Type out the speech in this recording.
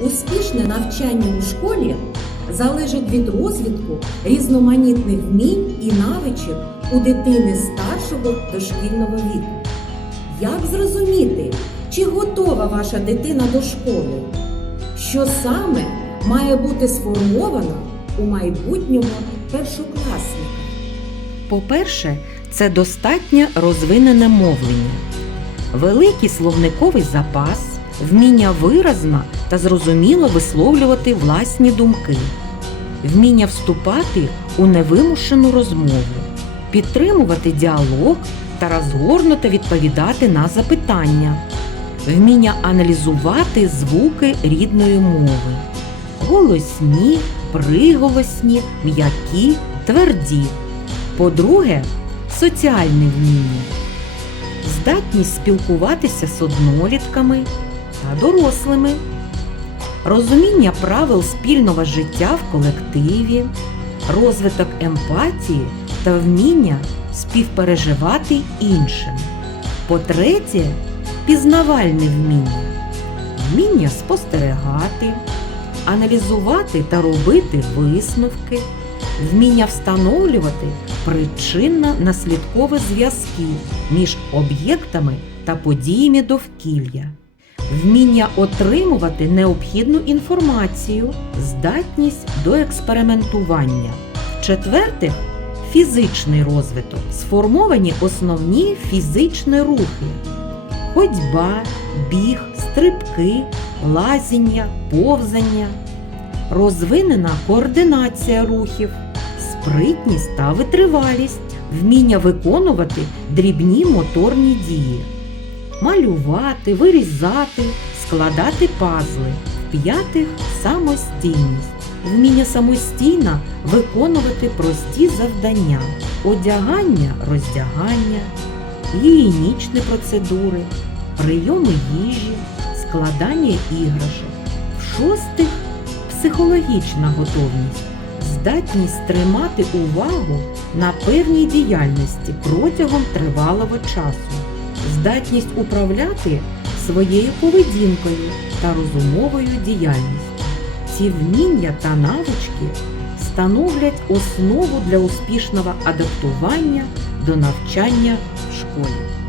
Успішне навчання у школі залежить від розвитку різноманітних вмінь і навичок у дитини старшого дошкільного віку. Як зрозуміти, чи готова ваша дитина до школи? Що саме має бути сформовано у майбутньому першокласника? По-перше, це достатньо розвинене мовлення, великий словниковий запас, вміння виразно та зрозуміло висловлювати власні думки, вміння вступати у невимушену розмову, підтримувати діалог та розгорнуто відповідати на запитання, вміння аналізувати звуки рідної мови, голосні, приголосні, м'які, тверді. По-друге, соціальне вміння, здатність спілкуватися з однолітками дорослими, розуміння правил спільного життя в колективі, розвиток емпатії та вміння співпереживати іншим. По-третє, пізнавальне вміння, вміння спостерігати, аналізувати та робити висновки. Вміння встановлювати причинно-наслідкові зв'язки між об'єктами та подіями довкілля, вміння отримувати необхідну інформацію, здатність до експериментування. Четвертих фізичний розвиток. Сформовані основні фізичні рухи: ходьба, біг, стрибки, лазіння, повзання розвинена координація рухів, спритність та витривалість, вміння виконувати дрібні моторні дії, малювати, вирізати, складати пазли. П'ятих самостійність, вміння самостійно виконувати прості завдання, одягання, роздягання, гігієнічні процедури, прийоми їжі, складання іграшок. В шостих психологічна готовність, здатність тримати увагу на певній діяльності протягом тривалого часу, здатність управляти своєю поведінкою та розумовою діяльністю. Ці вміння та навички становлять основу для успішного адаптування до навчання в школі.